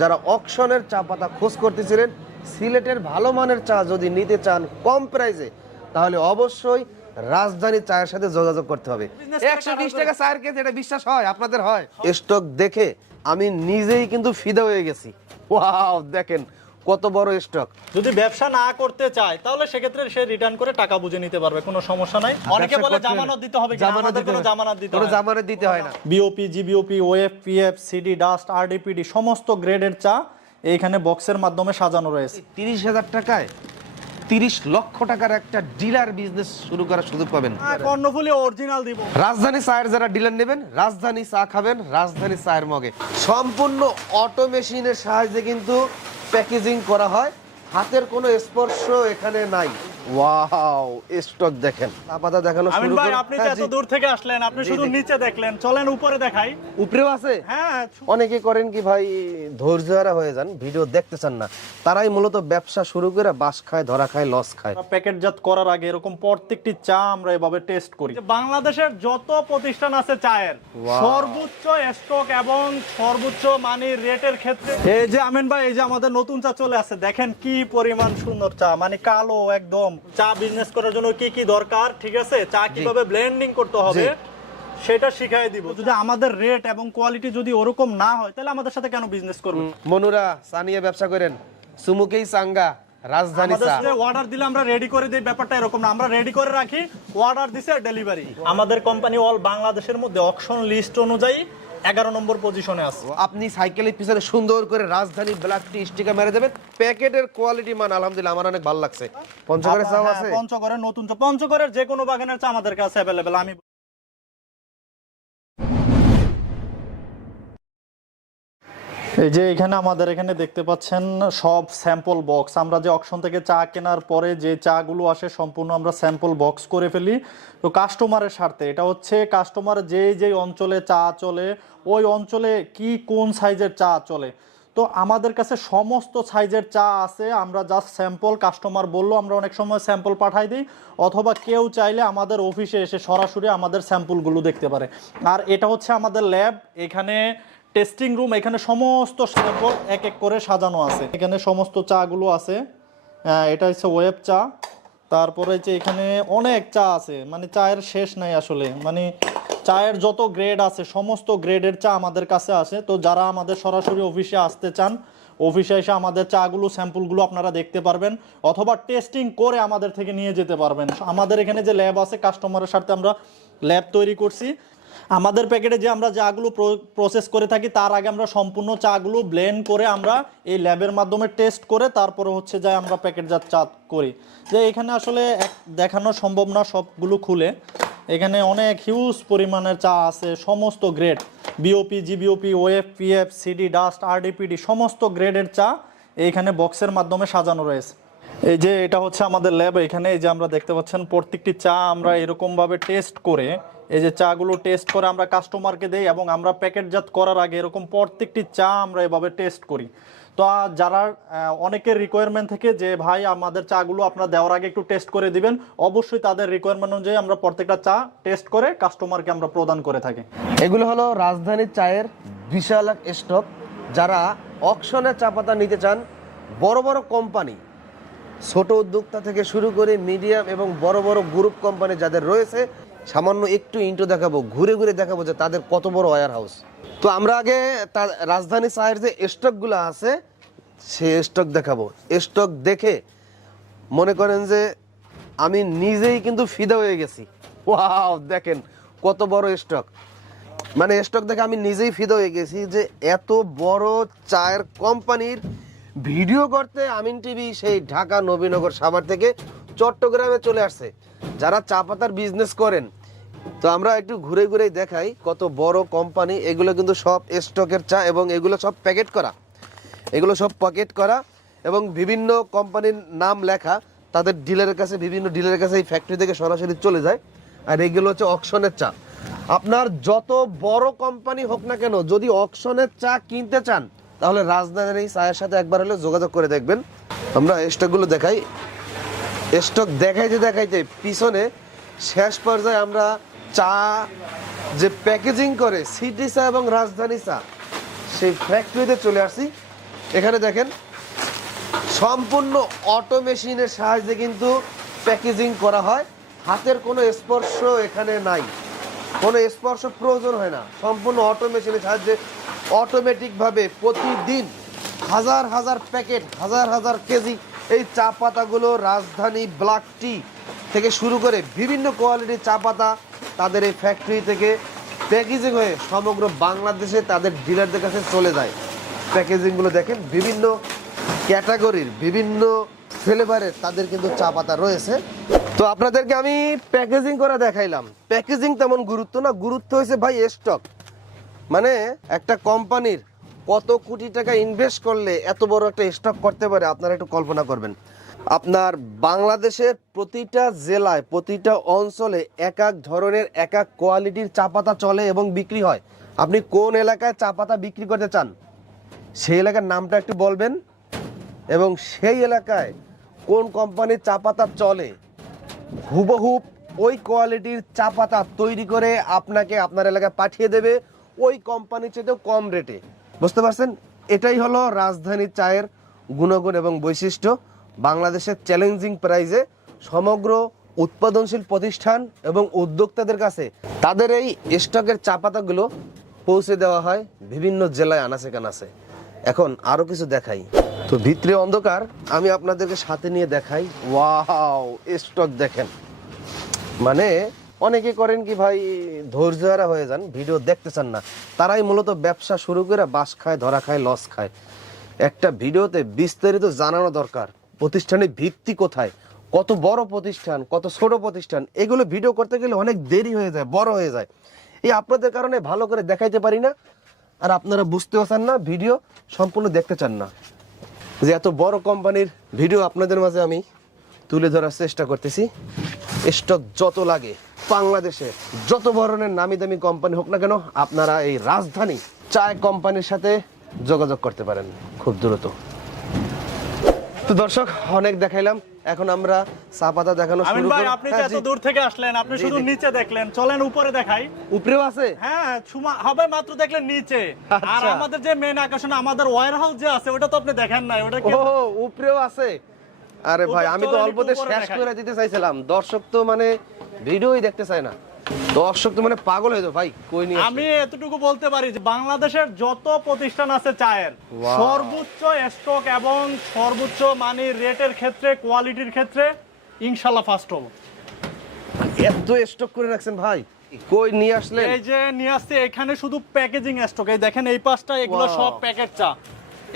যারা অকশনের চা পাতা খোঁজ করতেছিলেন, সিলেটের ভালো মানের চা যদি নিতে চান কম প্রাইসে, তাহলে অবশ্যই রাজধানী চায়ের সাথে যোগাযোগ করতে হবে। 120 টাকা চায়ের কেজি, এটা বিশ্বাস হয় আপনাদের? হয়। স্টক দেখে আমি নিজেই কিন্তু ফিদা হয়ে গেছি। ওয়াও, দেখেন কত বড় স্টক। যদি ব্যবসা না করতে চায় তাহলে সেক্ষেত্রে সে রিটার্ন করে টাকা বুঝে নিতে পারবে, কোনো সমস্যা নাই। অনেকে বলে জামানত দিতে হবে, আমাদের কোনো জামানত দিতে হয় না। জামানত দিতে হয় না। BOP, GBOP, OF, PF, CD, dust, RDPD সমস্ত গ্রেডের চা এইখানে বক্সের মাধ্যমে সাজানো রয়েছে। 30,000 টাকায় 30 লক্ষ টাকার একটা ডিলার বিজনেস শুরু করার সুযোগ পাবেন। কর্ণফুলী অরিজিনাল দিব। রাজধানী চায়ের যারা ডিলার নেবেন, রাজধানী চা খাবেন রাজধানী চায়ের মগে। সম্পূর্ণ অটো মেশিনের সাহায্যে কিন্তু প্যাকেজিং করা হয়, হাতের কোনো স্পর্শ এখানে নাই। ওয়াও, স্টক দেখেন। চা পাতা দেখানো আমিন শুরু ভাই, করুন। আপনি যে এত দূর থেকে আসলেন, আপনি শুধু নিচে দেখলেন, চলেন উপরে দেখাই। উপরেও আছে? হ্যাঁ। অনেকে করেন কি ভাই, ধৈর্যহারা হয়ে যান, ভিডিও দেখতে চান না। তারাই মূলত ব্যবসা শুরু করে বাস খায়, ধরা খায়, লস খায়। প্যাকেটজাত করার আগে এরকম প্রত্যেকটি চা আমরা এভাবে টেস্ট করি। বাংলাদেশের যত প্রতিষ্ঠান আছে চায়ের, সর্বোচ্চ স্টক এবং সর্বোচ্চ মানের রেটের ক্ষেত্রে এই যে আমিন ভাই, এই যে আমাদের নতুন চা চলে আসছে, দেখেন কি পরিমাণ সুন্দর চা, মানে কালো একদম। চা বিজনেস করার জন্য কি কি দরকার, ঠিক আছে, চা কিভাবে ব্লেন্ডিং করতে হবে সেটা শিখাই দিব। যদি আমাদের রেট এবং কোয়ালিটি যদি ওরকম না হয়, তাহলে আমাদের সাথে কেন বিজনেস করবেন? মনুরা চা নিয়ে ব্যবসা করেন, সুমুকেই চাঙ্গা রাজধানী চা। অর্ডার দিলে আমরা রেডি করে দিই, ব্যাপারটা এরকম না, আমরা রেডি করে রাখি, অর্ডার দিছে ডেলিভারি। আমাদের কোম্পানি অল বাংলাদেশের মধ্যে অকশন লিস্ট অনুযায়ী 11 নম্বর পজিশনে আছে। আপনি সাইকেলের পিছনে সুন্দর করে রাজধানী ব্ল্যাক টি স্টিকার মেরে দেবেন। প্যাকেটের কোয়ালিটি মান আলহামদুলিল্লাহ আমার অনেক ভালো লাগছে। পঞ্চগড়ের চাও আছে? পঞ্চগড়ের নতুন চা, পঞ্চগড়ের যে কোনো বাগানের চা আমাদের কাছে अवेलेबल। আমি এই যে এখানে আমাদের এখানে দেখতে পাচ্ছেন সব স্যাম্পল বক্স। আমরা যে অকশন থেকে চা কেনার পরে যে চাগুলো আসে সম্পূর্ণ আমরা স্যাম্পল বক্স করে ফেলি, তো কাস্টমারের স্বার্থে। এটা হচ্ছে কাস্টমার যে অঞ্চলে চা চলে, ওই অঞ্চলে কি কোন সাইজের চা চলে, তো আমাদের কাছে সমস্ত সাইজের চা আছে। আমরা জাস্ট স্যাম্পল, কাস্টমার বললো আমরা অনেক সময় স্যাম্পল পাঠাই দিই, অথবা কেউ চাইলে আমাদের অফিসে এসে সরাসরি আমাদের স্যাম্পলগুলো দেখতে পারে। আর এটা হচ্ছে আমাদের ল্যাব, এখানে টেস্টিং রুম, এখানে সমস্ত স্যাম্পল এক এক করে সাজানো আছে। এখানে সমস্ত চাগুলো আছে। এটা হচ্ছে ওয়েব চা, তারপরে হচ্ছে এখানে অনেক চা আছে, মানে চায়ের শেষ নাই আসলে। মানে চায়ের যত গ্রেড আছে সমস্ত গ্রেডের চা আমাদের কাছে আছে। তো যারা আমাদের সরাসরি অফিসে আসতে চান, অফিসে এসে আমাদের চাগুলো স্যাম্পলগুলো আপনারা দেখতে পারবেন, অথবা টেস্টিং করে আমাদের থেকে নিয়ে যেতে পারবেন। আমাদের এখানে যে ল্যাব আছে, কাস্টমারের সাথে আমরা ল্যাব তৈরি করছি। আমাদের প্যাকেটে যে আমরা চাগুলো প্রসেস করে থাকি, তার আগে আমরা সম্পূর্ণ চাগুলো ব্লেন্ড করে আমরা এই ল্যাবের মাধ্যমে টেস্ট করে তারপরে হচ্ছে যে আমরা প্যাকেটজাত চা করি। যে এখানে আসলে দেখানো সম্ভব না সবগুলো খুলে। এখানে অনেক হিউজ পরিমাণের চা আছে, সমস্ত grade, BOP, GBOP, OF, PF, CD, dust, RDPD সমস্ত গ্রেডের চা এইখানে বক্সের মাধ্যমে সাজানো রয়েছে। এই যে এটা হচ্ছে আমাদের ল্যাব। এখানে এই যে আমরা দেখতে পাচ্ছেন প্রত্যেকটি চা আমরা এরকমভাবে টেস্ট করে, এই যে চাগুলো টেস্ট করে আমরা কাস্টমারকে দেই, এবং আমরা প্যাকেটজাত করার আগে এরকম প্রত্যেকটি চা আমরা এভাবে টেস্ট করি। তো যারা অনেকের রিকোয়ারমেন্ট থেকে যে ভাই আমাদের চাগুলো আপনারা দেওয়ার আগে একটু টেস্ট করে দিবেন, অবশ্যই তাদের রিকোয়ারমেন্ট অনুযায়ী আমরা প্রত্যেকটা চা টেস্ট করে কাস্টমারকে আমরা প্রদান করে থাকি। এগুলো হলো রাজধানীর চায়ের বিশাল এক স্টক। যারা অকশনের চা পাতা নিতে চান, বড় বড় কোম্পানি, ছোট উদ্যোক্তা থেকে শুরু করে মিডিয়াম এবং বড় বড় গ্রুপ কোম্পানি যাদের রয়েছে, সামান্য একটু ইন্টু দেখাবো, ঘুরে ঘুরে দেখাবো যে তাদের কত বড় ওয়্যার হাউস। তো আমরা আগে রাজধানী চায়ের যে স্টকগুলো আছে সে স্টক দেখাবো। স্টক দেখে মনে করেন যে আমি নিজেই কিন্তু ফিদা হয়ে গেছি। ওয়াও, দেখেন কত বড় স্টক। মানে স্টক দেখে আমি নিজেই ফিদা হয়ে গেছি যে এত বড় চায়ের কোম্পানির ভিডিও করতে আমিন টিভি সেই ঢাকা, নবীনগর, সাভার থেকে চট্টগ্রামে চলে আসছে। যারা চা পাতার বিজনেস করেন, তো আমরা একটু ঘুরে ঘুরে দেখাই কত বড় কোম্পানি। এগুলো কিন্তু সব স্টকের চা, এবং এগুলো সব প্যাকেট করা, এগুলো সব প্যাকেট করা এবং বিভিন্ন কোম্পানির নাম লেখা, তাদের ডিলারের কাছে, বিভিন্ন ডিলারের কাছে এই ফ্যাক্টরি থেকে সরাসরি চলে যায়। আর এগুলো হচ্ছে অকশনের চা। আপনার যত বড় কোম্পানি হোক না কেন, যদি অকশনের চা কিনতে চান, তাহলে রাজধানীর চায়ের সাথে একবার হলে যোগাযোগ করে দেখবেন। আমরা স্টকগুলো দেখাই। স্টক দেখাইতে পিছনে শেষ পর্যায়ে আমরা চা যে প্যাকেজিং করে সিটি চা এবং রাজধানী চা, সেই ফ্যাক্টরিতে চলে আসছি। এখানে দেখেন সম্পূর্ণ অটো মেশিনের সাহায্যে কিন্তু প্যাকেজিং করা হয়, হাতের কোনো স্পর্শ এখানে নাই, কোনো স্পর্শ প্রয়োজন হয় না, সম্পূর্ণ অটো মেশিনের সাহায্যে অটোমেটিকভাবে প্রতিদিন হাজার হাজার প্যাকেট, হাজার হাজার কেজি এই চা পাতাগুলো রাজধানী ব্ল্যাক টি থেকে শুরু করে বিভিন্ন কোয়ালিটির চা পাতা তাদের এই ফ্যাক্টরি থেকে প্যাকেজিং হয়ে সমগ্র বাংলাদেশে তাদের ডিলারদের কাছে চলে যায়। প্যাকেজিংগুলো দেখেন বিভিন্ন ক্যাটাগরির, বিভিন্ন ফ্লেভারের তাদের কিন্তু চা পাতা রয়েছে। তো আপনাদেরকে আমি প্যাকেজিং করে দেখাইলাম, প্যাকেজিং তেমন গুরুত্ব না, গুরুত্ব হয়েছে ভাই স্টক। মানে একটা কোম্পানির কত কোটি টাকা ইনভেস্ট করলে এত বড় একটা স্টক করতে পারে আপনারা একটু কল্পনা করবেন। আপনার বাংলাদেশের প্রতিটা জেলায়, প্রতিটা অঞ্চলে এক এক ধরনের এক এক কোয়ালিটির চা পাতা চলে এবং বিক্রি হয়। আপনি কোন এলাকায় চা পাতা বিক্রি করতে চান সেই এলাকার নামটা একটু বলবেন, এবং সেই এলাকায় কোন কোম্পানির চা পাতা চলে, হুবহুব ওই কোয়ালিটির চা পাতা তৈরি করে আপনাকে আপনার এলাকায় পাঠিয়ে দেবে ওই কোম্পানির চেয়েও কম রেটে। বুঝতে পারছেন? এটাই হলো রাজধানী চায়ের গুণগুণ এবং বৈশিষ্ট্য। বাংলাদেশের চ্যালেঞ্জিং প্রাইজে সমগ্র উৎপাদনশীল প্রতিষ্ঠান এবং উদ্যোক্তাদের কাছে তাদের এই স্টকের চা পাতাগুলো পৌঁছে দেওয়া হয় বিভিন্ন জেলায় আনাচে কানাচে। এখন আরো কিছু দেখাই, তো ভিতরে অন্ধকার, আমি আপনাদেরকে সাথে নিয়ে দেখাই। ওয়াও, স্টক দেখেন। মানে অনেকে করেন কি ভাই, ধৈর্যহারা হয়ে যান, ভিডিও দেখতে চান না, তারাই মূলত ব্যবসা শুরু করে বাস খায়, ধরা খায়, লস খায়। একটা ভিডিওতে বিস্তারিত জানানো দরকার, প্রতিষ্ঠানের ভিত্তি কোথায়, কত বড় প্রতিষ্ঠান, কত ছোট প্রতিষ্ঠান, এগুলো ভিডিও করতে গেলে অনেক দেরি হয়ে যায়, বড় হয়ে যায়। এই আপনাদের কারণে ভালো করে দেখাইতে পারি না, আর আপনারা বুঝতেও চান না, ভিডিও সম্পূর্ণ দেখতে চান না। যে এত বড় কোম্পানির ভিডিও আপনাদের মাঝে আমি তুলে ধরার চেষ্টা করতেছি। স্টক যত লাগে, বাংলাদেশে যত ধরনের নামি দামি কোম্পানি হোক না কেন, আপনারা এই রাজধানী চায় কোম্পানির সাথে যোগাযোগ করতে পারেন খুব দ্রুত। তো দর্শক, অনেক দেখাইলাম, এখন আমরা চা পাতা দেখানো শুরু করব। আপনি যে এত দূর থেকে আসলেন, আপনি শুধু নিচে দেখলেন, চলেন উপরে দেখাই। উপরেও আছে? হ্যাঁ, হবে মাত্র দেখলেন নিচে। আর আমাদের যে মেন আকর্ষণ, আমাদের ওয়্যার হাউস যে আছে, ওটা তো আপনি দেখেন নাই। ওটা কি উপরেও আছে? আরে ভাই, আমি তো অল্পতে শেষ করে দিতে চাইছিলাম, দর্শক তো মানে ভিডিওই দেখতে চায় না, দর্শক তো মানে পাগল হয়ে যায় ভাই। কই নিয়ে আমি এতটুকু বলতে পারি যে বাংলাদেশের যত প্রতিষ্ঠান আছে চায়ের, সর্বোচ্চ স্টক এবং সর্বোচ্চ মানে রেটের ক্ষেত্রে, কোয়ালিটির ক্ষেত্রে ইনশাআল্লাহ ফার্স্ট হবো। এত স্টক করে রাখছেন ভাই, কই নিয়ে আসলেন? এই যে নিয়ে আসছে, এখানে শুধু প্যাকেজিং স্টক। এই দেখেন এই পাঁচটা, এগুলো সব প্যাকেট চা।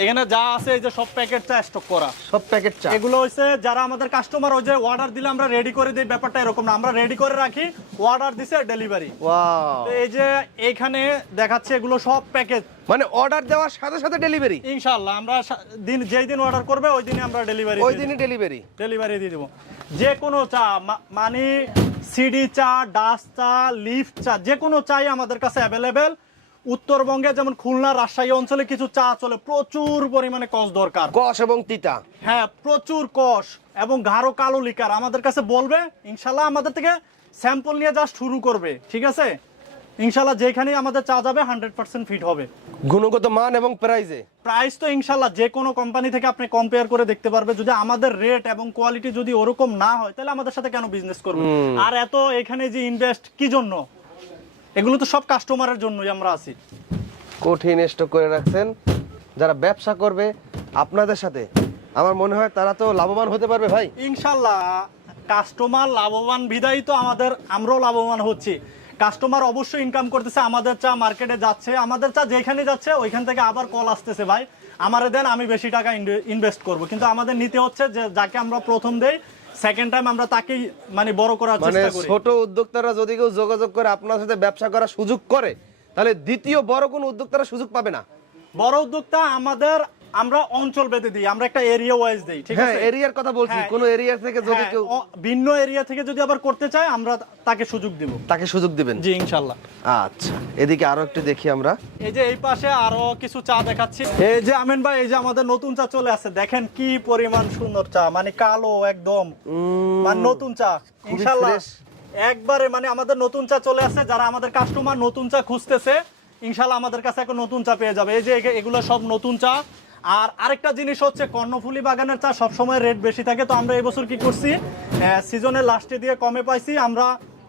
এখানে যা আছে এই যে সব প্যাকেট চা স্টক করা, সব প্যাকেট চা। এগুলো হইছে যারা আমাদের কাস্টমার, ওই যে অর্ডার দিলে আমরা রেডি করে দিই, ব্যাপারটা এরকম না, আমরা রেডি করে রাখি, অর্ডার দিছে ডেলিভারি। ওয়াও, এই যে এইখানে দেখাচ্ছে এগুলো সব প্যাকেজ, মানে অর্ডার দেওয়ার সাথে সাথে ডেলিভারি। ইনশাআল্লাহ আমরা যেই দিন অর্ডার করবে ওই দিনই আমরা ডেলিভারি, ওই দিনই ডেলিভারি দিয়ে দেব। যে কোনো চা, মানে সিডি চা, ডাস্ট চা, লিফট চা, যে কোনো চাই আমাদের কাছে অ্যাভেলেবেল। উত্তরবঙ্গে যেমন খুলনা, রাজশাহী অঞ্চলে কিছু চা চলে, প্রচুর পরিমাণে কষ দরকার, কষ এবং তিতা। হ্যাঁ, প্রচুর কষ এবং গাঢ় কালো লিকার আমাদের কাছে বলবে, ইনশাল্লাহ আমাদের থেকে স্যাম্পল নিয়ে জাস্ট শুরু করবে, ঠিক আছে? ইনশাল্লাহ যেখানেই আমাদের চা যাবে 100% ফিট হবে। গুণগত মান এবং প্রাইস তো ইনশাল্লাহ যে কোনো কোম্পানি থেকে আপনি কম্পেয়ার করে দেখতে পারবে। যদি আমাদের রেট এবং কোয়ালিটি যদি ওরকম না হয়, তাহলে আমাদের সাথে কেন বিজনেস করবে? আর এত এখানে যে ইনভেস্ট কি জন্য? এগুলো তো সব কাস্টমারের জন্যই আমরা আছি। কঠিন স্টক করে রাখছেন, যারা ব্যবসা করবে আপনাদের সাথে, আমার মনে হয় তারা তো লাভবান হতে পারবে ভাই। ইনশাল্লাহ কাস্টমার লাভবান বিদায়ী তো আমরাও লাভবান হচ্ছি। কাস্টমার অবশ্যই ইনকাম করতেছে, আমাদের চা মার্কেটে যাচ্ছে, আমাদের চা যেখানে যাচ্ছে ওইখান থেকে আবার কল আসতেছে, ভাই আমারে দেন, আমি বেশি টাকা ইনভেস্ট করব। কিন্তু আমাদের নিতে হচ্ছে যে যাকে আমরা প্রথম দেই, সেকেন্ড টাইম আমরা তাকেই মানে বড় করার চেষ্টা করি। ছোট উদ্যোক্তারা যদি কেউ যোগাযোগ করে আপনার সাথে ব্যবসা করার সুযোগ করে, তাহলে দ্বিতীয় বড় কোন উদ্যোক্তারা সুযোগ পাবে না। বড় উদ্যোক্তা আমরা অঞ্চল বেঁধে দিই, আমরা একটা এরিয়া ওয়াইজ দেই, ঠিক আছে? এরিয়ার কথা বলছি, কোন এরিয়া থেকে যদি কেউ ভিন্ন এরিয়া থেকে যদি আবার করতে চায়, আমরা তাকে সুযোগ দিব। তাকে সুযোগ দিবেন? জি ইনশাআল্লাহ। আচ্ছা, এদিকে আরো একটু দেখি আমরা। এই যে এই পাশে আরো কিছু চা দেখাচ্ছি। এই যে আমিন ভাই, এই যে আমাদের নতুন চা চলে আসছে, দেখেন কি পরিমাণ সুন্দর চা, মানে কালো একদম, মানে নতুন চা ইনশাআল্লাহ একবারে, মানে আমাদের নতুন চা চলে আসছে। যারা আমাদের কাস্টমার নতুন চা খুঁজতেছে, ইনশাআল্লাহ আমাদের কাছে এখন নতুন চা পেয়ে যাবে। এই যে এগুলো সব নতুন চা, আর আরেকটা জিনিস হচ্ছে কর্ণফুলী বাগানের চা সবসময় রেট বেশি থাকে, তো আমরা এবছর কি করছি, সিজনের লাস্টে দিয়ে কমে পাইছি, আমরা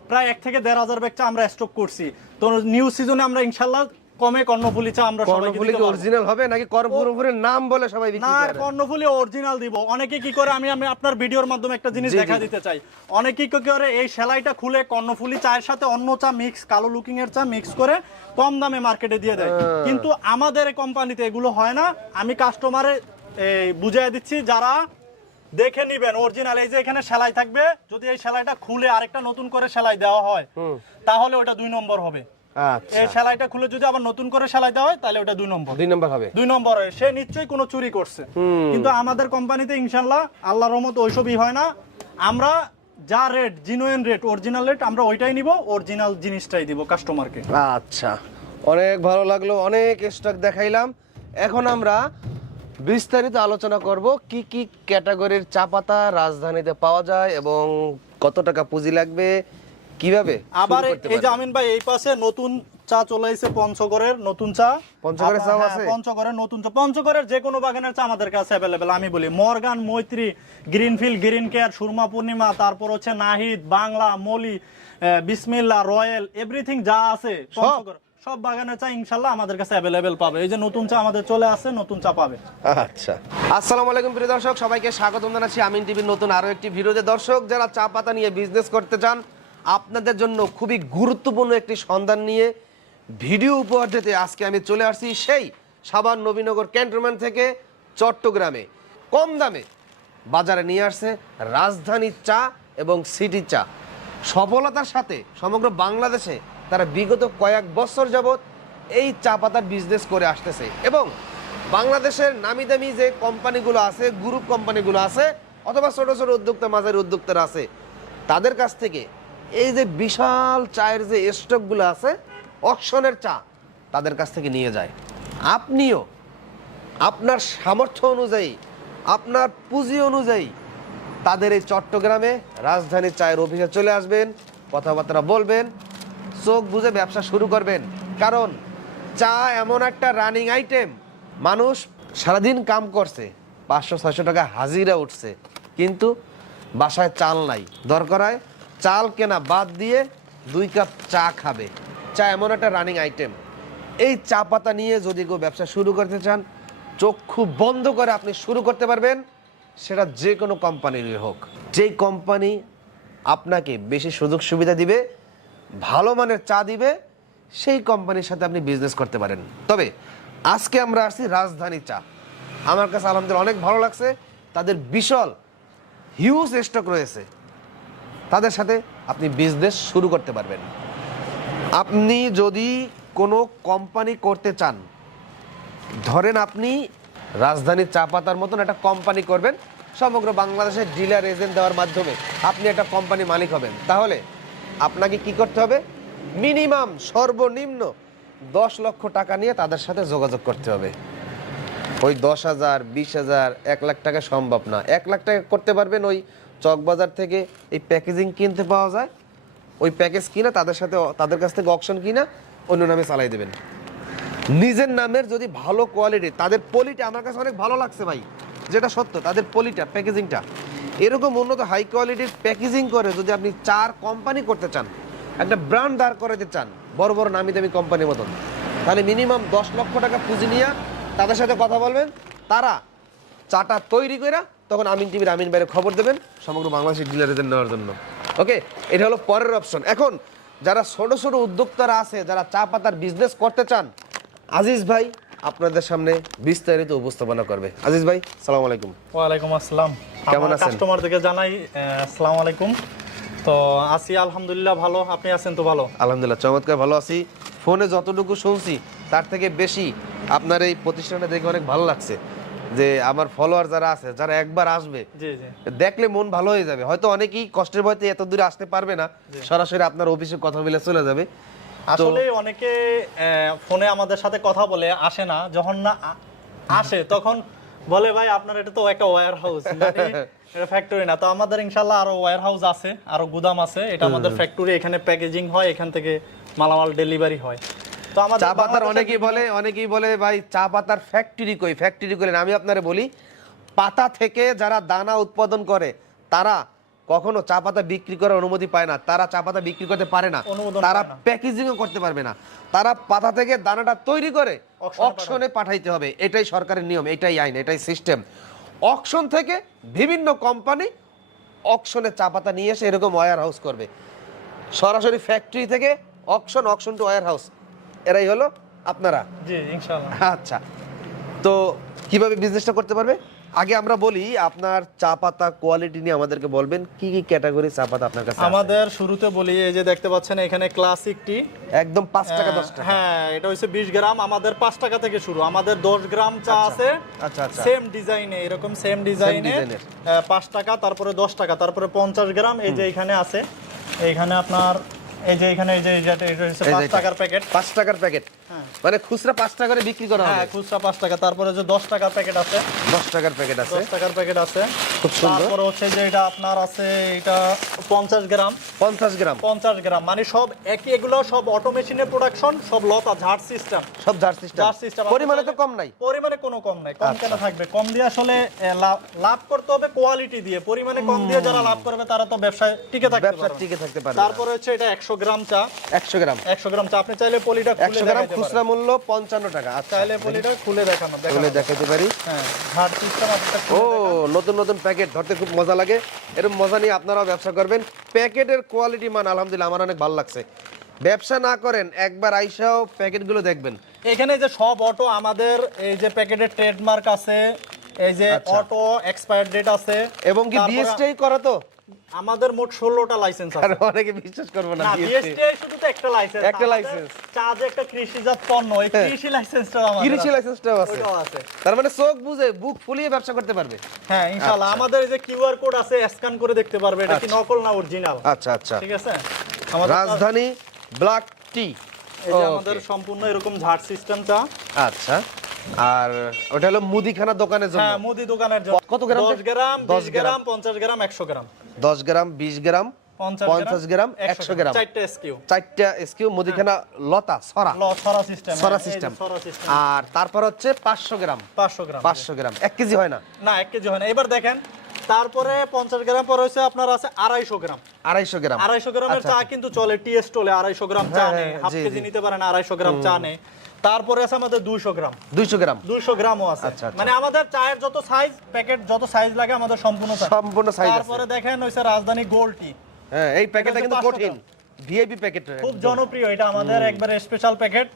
প্রায় 1 থেকে 1,500 ব্যাগ চা আমরা স্টক করছি। তো নিউ সিজনে আমরা ইনশাল্লাহ কমে কর্ণফুলী চা আমরা সবাইকে কর্ণফুলী দিতে কি পারবো। অরিজিনাল হবে নাকি কর্ণফুলীর নাম বলে সবাই বিক্রি না, করে? কর্ণফুলী অরিজিনাল দিব। অনেকে কি করে, আমি আপনার ভিডিওর মাধ্যমে একটা জিনিস জি, জি। দেখা দিতে চাই। অনেকে কি করে এই সেলাইটা খুলে কর্ণফুলী চায়ের সাথে অন্য চা মিক্স, কালো লুকিং এর চা মিক্স করে কম দামে মার্কেটে দিয়ে দেয়, কিন্তু আমাদের কোম্পানিতে এগুলো হয় না। আমি কাস্টমারে বুঝিয়ে দিচ্ছি, যারা দেখে নিবেন অরিজিনাল, এই যে এখানে সেলাই থাকবে, যদি এই সেলাইটা খুলে আরেকটা নতুন করে সেলাই দেওয়া হয় তাহলে ওটা 2 নম্বর হবে। আচ্ছা, এই সেলাইটা খুলে যদি আবার নতুন করে সেলাই দেওয়া হয় তাহলে ওটা 2 নম্বর। 2 নম্বর হবে। 2 নম্বর হয়, সে নিশ্চয়ই কোনো চুরি করছে। কিন্তু আমাদের কোম্পানিতে ইনশাল্লাহ আল্লাহর রহমত ওইসবই হয় না। আমরা যা rate, genuine rate, original rate, আমরা ওইটাই নিব, অরিজিনাল জিনিসটাই দিব কাস্টমারকে। আচ্ছা, অনেক ভালো লাগলো, অনেক স্টক দেখাইলাম। এখন আমরা বিস্তারিত আলোচনা করব কি কি ক্যাটাগরির চা পাতা রাজধানীতে পাওয়া যায় এবং কত টাকা পুঁজি লাগবে, কিভাবে আবার শুরু করতে এই যে পারবেন। আমিন ভাই, এই পাশে নতুন চা চলে এসেছে, পঞ্চগড়ের নতুন চা। পঞ্চগড়ের চাও হ্যাঁ, আছে? পঞ্চগড়ের নতুন চা, পঞ্চগড়ের যে কোনো বাগানের চা আমাদের কাছে অ্যাভেলেবেল। আমি বলি মর্গান, মৈত্রী, গ্রিনফিল্ড, গ্রিন কেয়ার, সুরমা পূর্ণিমা, তারপর হচ্ছে নাহিদ, বাংলা, মলি, বিসমিল্লাহ, রয়্যাল, এভরিথিং যা আছে পঞ্চগড় সব বাগানের চা ইনশাল্লাহ আমাদের কাছে অ্যাভেলেবেল পাবে। এই যে নতুন চা আমাদের চলে আসছে, নতুন চা পাবে। আচ্ছা, আসসালামু আলাইকুম প্রিয় দর্শক, সবাইকে স্বাগতম জানাচ্ছি আমিন টিভির নতুন আরো একটি ভিডিওতে। দর্শক, যারা চা পাতা নিয়ে বিজনেস করতে চান, আপনাদের জন্য খুবই গুরুত্বপূর্ণ একটি সন্ধান নিয়ে ভিডিও উপহার দিতে আজকে আমি চলে আসছি সেই সাভার নবীনগর ক্যান্টনমেন্ট থেকে চট্টগ্রামে। কম দামে বাজারে নিয়ে আসছে রাজধানী চা এবং সিটি চা। সফলতার সাথে সমগ্র বাংলাদেশে তারা বিগত কয়েক বছর যাবৎ এই চা পাতার বিজনেস করে আসতেছে এবং বাংলাদেশের নামি দামি যে কোম্পানিগুলো আছে, গ্রুপ কোম্পানিগুলো আছে, অথবা ছোট ছোট উদ্যোক্তা, মাঝারি উদ্যোক্তারা আছে, তাদের কাছ থেকে এই যে বিশাল চায়ের যে স্টকগুলো আছে, অকশনের চা, তাদের কাছ থেকে নিয়ে যায়। আপনিও আপনার সামর্থ্য অনুযায়ী, আপনার পুঁজি অনুযায়ী তাদের এই চট্টগ্রামে রাজধানী চায়ের অফিসে চলে আসবেন, কথাবার্তা বলবেন, চোখ বুঝে ব্যবসা শুরু করবেন। কারণ চা এমন একটা রানিং আইটেম, মানুষ সারাদিন কাম করছে, 500-600 টাকা হাজিরা উঠছে, কিন্তু বাসায় চাল নাই, দরকার হয় চাল কেনা বাদ দিয়ে 2 কাপ চা খাবে। চা এমন একটা রানিং আইটেম, এই চা পাতা নিয়ে যদি কেউ ব্যবসা শুরু করতে চান, চক্ষু বন্ধ করে আপনি শুরু করতে পারবেন। সেটা যে কোনো কোম্পানিরই হোক, যেই কোম্পানি আপনাকে বেশি সুযোগ সুবিধা দিবে, ভালো মানের চা দিবে, সেই কোম্পানির সাথে আপনি বিজনেস করতে পারেন। তবে আজকে আমরা আসছি রাজধানী চা। আমার কাছে আলহামদুলিল্লাহ অনেক ভালো লাগছে, তাদের বিশাল হিউজ স্টক রয়েছে, তাদের সাথে আপনি বিজনেস শুরু করতে পারবেন। আপনি যদি কোনো কোম্পানি করতে চান, ধরেন আপনি রাজধানী চা পাতার মতন একটা কোম্পানি করবেন, সমগ্র বাংলাদেশের ডিলার এজেন্ট দেওয়ার মাধ্যমে আপনি একটা কোম্পানি মালিক হবেন, তাহলে আপনাকে কি করতে হবে? মিনিমাম সর্বনিম্ন 10 লক্ষ টাকা নিয়ে তাদের সাথে যোগাযোগ করতে হবে। ওই 10,000, 20,000, 1 লাখ টাকা সম্ভব না। 1 লাখ টাকা করতে পারবেন ওই চকবাজার থেকে এই প্যাকেজিং কিনতে পাওয়া যায়, ওই প্যাকেজ কিনা তাদের কাছ থেকে অকশন কিনা অন্য নামে চালাই দেবেন। নিজের নামের যদি ভালো কোয়ালিটি, তাদের পলিটা আমার কাছে অনেক ভালো লাগছে ভাই, যেটা সত্য, তাদের পলিটা, প্যাকেজিংটা এরকম উন্নত হাই কোয়ালিটির প্যাকেজিং করে যদি আপনি চার কোম্পানি করতে চান, একটা ব্র্যান্ড দাঁড় করাতে চান বড় বড় নামি দামি কোম্পানির মতন, তাহলে মিনিমাম 10 লক্ষ টাকা পুঁজি নিয়ে তাদের সাথে কথা বলবেন। তারা চাটা তৈরি করে তখন আমিন টিভির আমিন ভাইয়ের খবর দেবেন সমগ্র বাংলাদেশের ডিলারদের নেওয়ার জন্য। ওকে, এটা হলো পরের অপশন। এখন যারা ছোট ছোট উদ্যোক্তারা আছে, যারা চা পাতার বিজনেস করতে চান, আজিজ ভাই আপনাদের সামনে বিস্তারিত উপস্থাপনা করবে। আজিজ ভাই, সালাম আলাইকুম। ওয়ালাইকুম আসসালাম। কেমন আছেন? কাস্টমারদেরকে জানাই আসসালামু আলাইকুম। তো আছি আলহামদুলিল্লাহ ভালো, আপনি আছেন তো? ভালো আলহামদুলিল্লাহ, চমৎকার ভালো আছি। ফোনে যতটুকু শুনছি তার থেকে বেশি আপনার এই প্রতিষ্ঠানে দেখে অনেক ভালো লাগছে, যে আমার ফলোয়ার যারা আছে, যারা একবার আসবে দেখলে মন ভালো হয়ে যাবে। হয়তো অনেকেই কষ্টের ভয়তে এত দূরে আসতে পারবে না, সরাসরি আপনার অফিসে কথা বলে চলে যাবে। আসলে অনেকে ফোনে আমাদের সাথে কথা বলে আসে না, যখন না আসে তখন বলে ভাই আপনার এটা তো একটা ওয়্যার হাউস, এটা ফ্যাক্টরি না। তো আমাদের ইনশাআল্লাহ আরো ওয়্যার হাউস আছে, আরো গুদাম আছে। এটা আমাদের ফ্যাক্টরি, এখানে প্যাকেজিং হয়, এখান থেকে মালামাল ডেলিভারি হয়। তো তো আমাদের চা পাতার বাংলাদেশের অনেকেই বলে ভাই চা পাতার ফ্যাক্টরি করেন। আমি আপনারে বলি, পাতা থেকে যারা দানা উৎপাদন করে তারা কখনো চা পাতা বিক্রি করার অনুমতি পায় না, তারা চা পাতা বিক্রি করতে পারে না, অনুমোদন তারা পায় না। প্যাকেজিংও করতে পারবে না। তারা পাতা থেকে দানাটা তৈরি করে অকশনে পাঠাইতে হবে, এটাই সরকারের নিয়ম, এটাই আইন, এটাই সিস্টেম। অকশন থেকে বিভিন্ন কোম্পানি অকশনে চা পাতা নিয়ে এসে এরকম ওয়্যার হাউস করবে, সরাসরি ফ্যাক্টরি থেকে অকশন টু ওয়্যার হাউস, এরাই হলো আপনারা। জি ইনশাআল্লাহ। আচ্ছা, তো কিভাবে বিজনেসটা করতে পারবে? আগে আমরা বলি আপনার চা পাতা কোয়ালিটি নিয়ে আমাদেরকে বলবেন, কি কি ক্যাটাগরি চা পাতা আপনার কাছে আছে? আমাদের শুরুতে বলি, এই যে দেখতে পাচ্ছেন এখানে ক্লাসিক টি, একদম 5 টাকা 10 টাকা। হ্যাঁ, এটা হচ্ছে 20 গ্রাম, আমাদের 5 টাকা থেকে শুরু। আমাদের 10 গ্রাম চা আছে, আচ্ছা আচ্ছা, সেম ডিজাইনে, এরকম সেম ডিজাইনে ডিজাইনের। 5 টাকা, তারপরে 10 টাকা, তারপরে 50 গ্রাম। এই যে এখানে আছে, এইখানে আপনার এই যে এখানে এই যে এটা হচ্ছে 5 টাকার প্যাকেট। 5 টাকার প্যাকেট, মানে খুচরা 5 টাকা করে বিক্রি করা হ্যাঁ, হবে। খুচরা 5 টাকা। তারপরে যে 10 টাকার প্যাকেট আছে, 10 টাকার প্যাকেট আছে, 10 টাকার প্যাকেট আছে। খুব সুন্দর। তারপরে হচ্ছে যে এটা আপনার আছে, এটা 50 গ্রাম, 50 গ্রাম, 50 গ্রাম, মানে সব একই, এগুলো সব অটোমেশনের প্রোডাকশন, সব লতা ঝাড় সিস্টেম। সব জার সিস্টেম। পরিমাণে তো কম নাই, পরিমাণে কোনো কম নাই, কম কেন থাকবে? কম দিয়ে আসলে লাভ করতে হবে কোয়ালিটি দিয়ে। পরিমাণে কম দিয়ে যারা লাভ করবে তারা তো ব্যবসায় টিকে থাকবে, ব্যবসা টিকে থাকতে পারবে। তারপরে হচ্ছে এটা 100 গ্রাম চা, 100 গ্রাম, 100 গ্রাম চা আপনি চাইলে পলিটা খুলে 100 গ্রাম দেখাইতে খুচরা পারেন। মূল্য 55 টাকা। আচ্ছা, চাইলে পলিটা খুলে খুলে দেখাতে পারি। হ্যাঁ, ঝাড় সিস্টেম আপনারা ও, নতুন নতুন প্যাকেট ধরতে খুব মজা লাগে, এরকম মজা নিয়ে আপনারাও ব্যবসা করবেন। প্যাকেটের কোয়ালিটি মান আলহামদুলিল্লাহ আমার অনেক ভালো লাগছে। ব্যবসা না করেন, একবার আইসাও প্যাকেটগুলো দেখবেন। এখানে যে সব অটো আমাদের, এই যে প্যাকেটের ট্রেডমার্ক আছে, এই যে আচ্ছা। অটো এক্সপায়ার ডেট আছে, এবং কি তারপরে বিএসটিআই করা তো? আমাদের মোট 16টা লাইসেন্স আর আছে। অনেকে বিশ্বাস করবে না, না, বিএসটিআই বিএসটিআই শুধু তো একটা লাইসেন্স, একটা লাইসেন্স। চা যে একটা কৃষিজাত পণ্য, এই কৃষি লাইসেন্সটা আমাদের কৃষি আছে। লাইসেন্সটাও আছে। ওইটাও আছে। তার মানে চোখ বুঝে বুক ফুলিয়ে ব্যবসা করতে পারবে। হ্যাঁ ইনশাআল্লাহ। আচ্ছা। আমাদের এই যে কিউআর কোড আছে, স্ক্যান করে দেখতে পারবে এটা কি নকল না অরিজিনাল। আচ্ছা আচ্ছা, ঠিক আছে। আমাদের রাজধানী ব্ল্যাক টি, এই যে আমাদের সম্পূর্ণ এরকম ঝাড় সিস্টেম চা। আচ্ছা। আর ওটা হলো মুদিখানা দোকানের জন্য। হ্যাঁ, মুদি দোকানের জন্য। কত গ্রাম? 10 গ্রাম, 10 20 গ্রাম, 50 গ্রাম, 100 গ্রাম। 10 গ্রাম, 20 গ্রাম, 50 গ্রাম, 100 গ্রাম, 4টা এসকিউ। 4টা এসকিউ মুদিখানা লতা সরা সরা সিস্টেম। সরা সিস্টেম। সরা সিস্টেম। আর তারপর হচ্ছে 500 গ্রাম, 500 গ্রাম। 500 গ্রাম 1 কেজি হয় না। না, 1 কেজি হয় না। এবার দেখেন, তারপরে 50 গ্রাম পরে হচ্ছে আপনার আছে 250 গ্রাম। 250 গ্রাম, 250 গ্রামের আচ্ছা, চা কিন্তু চলে, টি স্টলে 250 গ্রাম চা হ্যাঁ, নেই, হ্যাঁ, হাফ জি, কেজি জি। নিতে পারেন, 250 গ্রাম চা নেই। তারপরে আছে আমাদের 200 গ্রাম, 200 গ্রাম 200 গ্রামও আছে। আচ্ছা, আচ্ছা। মানে আমাদের চায়ের যত সাইজ, প্যাকেট যত সাইজ লাগে আমাদের সম্পূর্ণ থাকে। সম্পূর্ণ সাইজ আছে। তারপরে দেখেন হইছে রাজধানী গোল্ড টি, হ্যাঁ, এই প্যাকেটটা কিন্তু 500 কঠিন, ভিআইপি প্যাকেট, খুব জনপ্রিয়। এটা আমাদের একবারে স্পেশাল প্যাকেট।